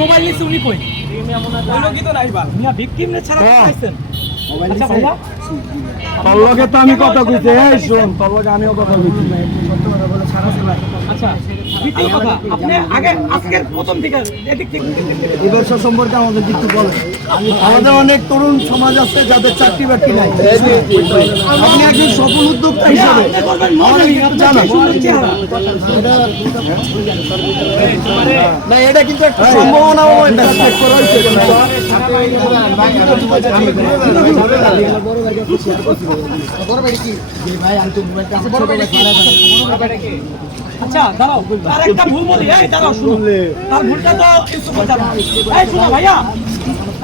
Mobile নিচ্ছে উনি কই তোর লগে তো আমি কথা কইছি, এই শুন, তোর লগে আমিও কথা কইছি। আচ্ছা দ্বিতীয় কথা, আপনি আগে আজকের প্রথম থেকে এই ব্যবসা সম্পর্কে আমাদের একটু বলেন। আমাদের অনেক তরুণ সমাজ আছে যাদের চাকরি বাকরি নাই। আপনি একজন সফল উদ্যোক্তা হিসেবে জানান না, এটা কিন্তু একটা সম্ভাবনা আচ্ছা দাঁড়াও, তার একটা ভুল বলি, এই দাঁড়াও শুনো, তার ভুলটা তো ইউসুফ জানা। এই শুনো ভাইয়া,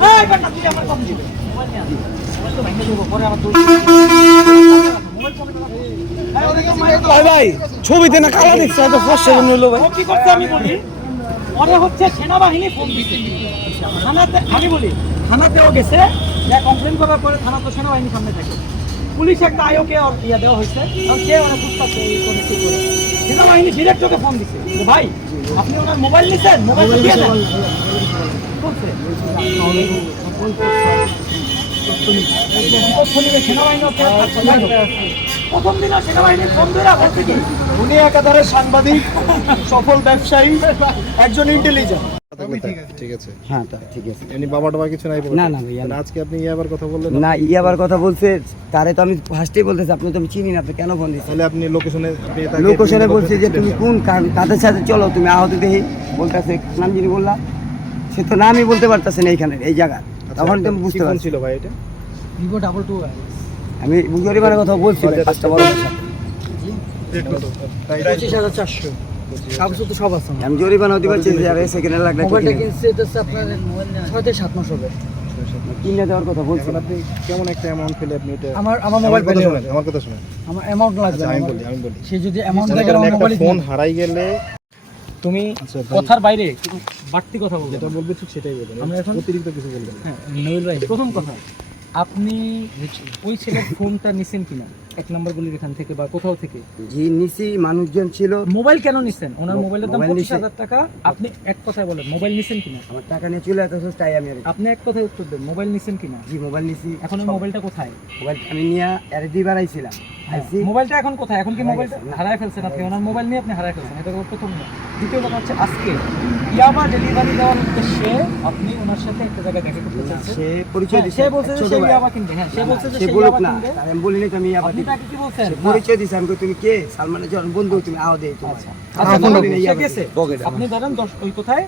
এই বেটা তুই আমার কথা দিবি ভাই, ছবিতে না কালা দেখছে, এত ফসে হলো ভাই। কি করছে আমি বলি, ওরে হচ্ছে সেনাবাহিনী ফোন দিচ্ছে থানাতে। আমি বলি থানাতেও গেছে, কমপ্লেন করার পরে থানা তো সেনাবাহিনীর সামনে থাকে, পুলিশ একটা আয়োগে ইয়া দেওয়া হয়েছে, কারণ সে ওরা বুঝতেছে সেনাবাহিনী ডিরেক্ট ওকে ফোন দিচ্ছে যে ভাই আপনি ওনার মোবাইল নিচ্ছেন, মোবাইল দিয়ে দেন বলছে। প্রথম দিন সেনাবাহিনীর ফোন ধরে বলছে কি উনি একাধারে সাংবাদিক, সফল ব্যবসায়ী, একজন ইন্টেলিজেন্ট। ঠিক আছে, হ্যাঁ ঠিক আছে। এমনি বাবা টাবা কিছু নাই? না না ভাইয়া, আজকে আপনি ইয়াবার কথা বললেন না, ইয়াবার কথা বলছে তারে তো আমি ফার্স্টেই বলতেছি, আপনি তো আমি চিনি না, আপনি কেন ফোন দিচ্ছেন? তাহলে আপনি লোকেশনে বলছে যে তুমি কোন তাদের সাথে চলো, তুমি আহত দেখি বলতেছে, নাম যিনি বললাম সে তো নামই বলতে পারতেছে না এইখানে এই জায়গা। তখন তো আমি বুঝতে পারছি ছিল ভাই এটা Vivo double2 আমি জরিমানার কথা বলছি পাঁচটা বড় $25,400 কাগজ তো সব আছে। আমি জরিমানা দিতে পারছি যে আর সেকেন্ডে লাগলে মোবাইলটা কিনছে এটা আপনার 6 থেকে 7 মাস হবে কিনে দেওয়ার কথা বলছি। আপনি কেমন একটা অ্যামাউন্ট পেলে আপনি এটা? আমার মোবাইল পেলে আমার কথা শুনুন, আমার অ্যামাউন্ট লাগবে। আমি বলি সে যদি অ্যামাউন্ট লাগে আমার মোবাইল ফোন হারাই গেলে তুমি কথার বাইরে বাড়তি কথা বলবে, যেটা বলবে ঠিক সেটাই বলবেন, আমরা এখন অতিরিক্ত কিছু বলবেন। হ্যাঁ নইল ভাই, প্রথম কথা আপনি ওই ছেলের ফোনটা নিছেন কিনা এক নাম্বার গুলির এখান থেকে বা কোথাও থেকে? জি নিছি, মানুষজন ছিল। মোবাইল কেন নিছেন? ওনার মোবাইলের দাম 25,000 টাকা। আপনি এক কথায় বলেন মোবাইল নিছেন কিনা? আমার টাকা নিয়ে চলে আসছে তাই আমি। আপনি এক কথায় উত্তর দেন, মোবাইল নিছেন কিনা? জি মোবাইল নিছি। এখন ওই মোবাইলটা কোথায়? মোবাইল আমি নিয়ে এর দিবার আইছিলাম। মোবাইলটা এখন কোথায়? এখন কি মোবাইলটা হারায় ফেলছেন আপনি? ওনার মোবাইল নিয়ে আপনি হারায় ফেলছেন, এটা প্রথম না। দ্বিতীয় কথা হচ্ছে আজকে ইয়াবা ডেলিভারি দেওয়ার উদ্দেশ্যে আপনি ওনার সাথে একটা জায়গায় দেখা করতে চাচ্ছেন। সে পরিচয় দিছে, সে বলছে যে সে ইয়াবা কিনবে। হ্যাঁ সে বলছে যে সে ইয়াবা কিনবে। আমি বলি না আমি ইয়াবা আপনি তাকে কি বলছেন? পরিচয় দিছে, আমি তুমি কে? সালমানের জন বন্ধু, তুমি আও দেই। আচ্ছা সে গেছে, আপনি ধরেন 10 ওই কোথায়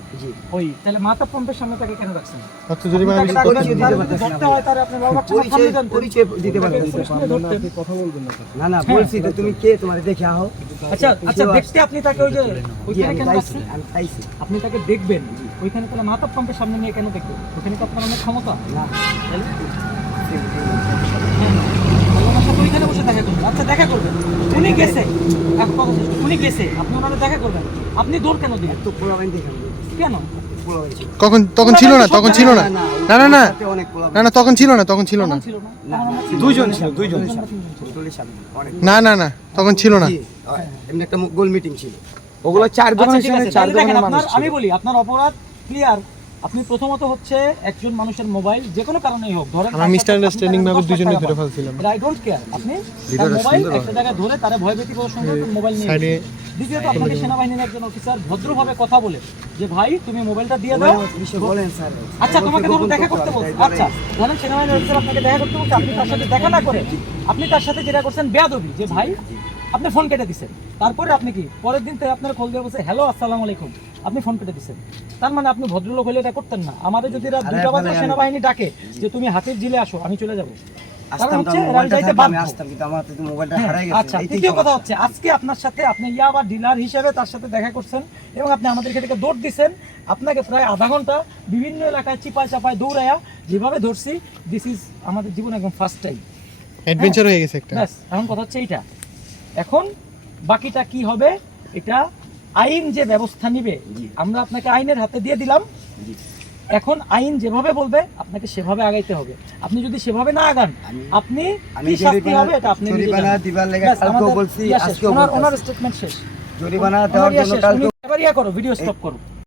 ওই, তাহলে মাতা পাম্পের সামনে তাকে কেন রাখছেন? আচ্ছা জরিমানা ধরতে হয় তার আপনি বাবা পরিচয় দিতে পারবেন কথা বলবেন না? না বলছি তো তুমি কে, তোমার দেখে আও। আচ্ছা আচ্ছা দেখতে আপনি তাকে ওই যে ওইখানে কেন রাখছেন? আমি চাইছি আপনি তাকে দেখবেন ওইখানে, তাহলে মাতা পাম্পের সামনে নিয়ে কেন দেখবেন? ওখানে তো আপনার অনেক ক্ষমতা না। ওইখানে বসে দেখা করবেন। আচ্ছা দেখা করবেন, উনি গেছে, উনি গেছে, আপনি ওনারা দেখা করবেন। আপনি দৌড় কেন দিবেন? তো পুরো বাইন দেখেন কেন? তখন ছিল না, তখন ছিল না, না না না না না তখন ছিল না, তখন ছিল না, দুইজন ছিল, দুইজন না না না তখন ছিল না। এমনি একটা গোল মিটিং ছিল, ওগুলো চারজনের মানুষ। আমি বলি আপনার অপরাধ ক্লিয়ার। আপনি প্রথমত হচ্ছে একজন মানুষের মোবাইল যে কোনো কারণেই হোক ধরেন, আমি মিসআন্ডারস্ট্যান্ডিং ভাবে দুইজনে ধরে ফেলছিলাম। আই ডোন্ট কেয়ার, আপনি তার মোবাইল একটা জায়গায় ধরে তারে ভয়ভীতি প্রদর্শন করে মোবাইল নিয়ে। দ্বিতীয়ত আপনাকে সেনাবাহিনীর একজন অফিসার ভদ্রভাবে কথা বলে যে ভাই তুমি মোবাইলটা দিয়ে দাও। বলেন স্যার। আচ্ছা তোমাকে ধরুন দেখা করতে বলছে, আচ্ছা ধরেন সেনাবাহিনীর অফিসার আপনাকে দেখা করতে বলছে, আপনি তার সাথে দেখা না করে আপনি তার সাথে যেটা করছেন বেয়াদবি, যে ভাই আপনি ফোন কেটে দিচ্ছেন। তারপরে আপনি কি পরের দিন থেকে আপনার খোঁজ দিয়ে বলছে হ্যালো আসসালামু আলাইকুম, আপনি ফোন কেটে দিচ্ছেন। তার মানে আপনি ভদ্রলোক হলে এটা করতেন না। আমাদের যদি রাত 2টা বাজে সেনাবাহিনী ডাকে যে তুমি হাতির ঝিলে আসো, আমি চলে যাব। আসতাম হচ্ছে তো এরা মোবাইলটা যাইতে থাকলে আমি বাধ্য। আসতাম, কিন্তু আমার হাতে তো মোবাইলটা হ্যাঁ, হারাই গেছে। আচ্ছা, এইটাই তৃতীয় কথা সমস্যা। হচ্ছে আজকে আপনার সাথে আপনি ইয়াবা ডিলার হিসেবে তার সাথে দেখা করছেন এবং আপনি আমাদের থেকে দৌড় দিচ্ছেন। আপনাকে প্রায় আধা ঘন্টা বিভিন্ন এলাকায় চিপায় চাপায় দৌড়াইয়া যেভাবে ধরছি, দিস ইজ আমাদের জীবনে একদম ফার্স্ট টাইম। অ্যাডভেঞ্চার হয়ে গেছে একটা। ব্যাস, এখন কথা হচ্ছে এইটা। এখন বাকিটা কি হবে, এটা আইন যে ব্যবস্থা নিবে, জি। আমরা আপনাকে আইনের হাতে দিয়ে দিলাম। জি। এখন আইন যেভাবে বলবে আপনাকে সেভাবে আগাইতে হবে। আপনি যদি সেভাবে না আগান, আপনি আমি কি শাস্তি হবে এটা আপনি নিজে জরিমানা জানেন। দিবার লেগে ব্যাস, কালকেও আমাদের বলছি, ইয়া শেষ, আজকেও ওনার বলতেছি। স্টেটমেন্ট শেষ। জরিমানা ওনার দেওয়ার ইয়া জন্য শেষ, কালকে উনি এবার ইয়া করো, ভিডিও স্টপ করো।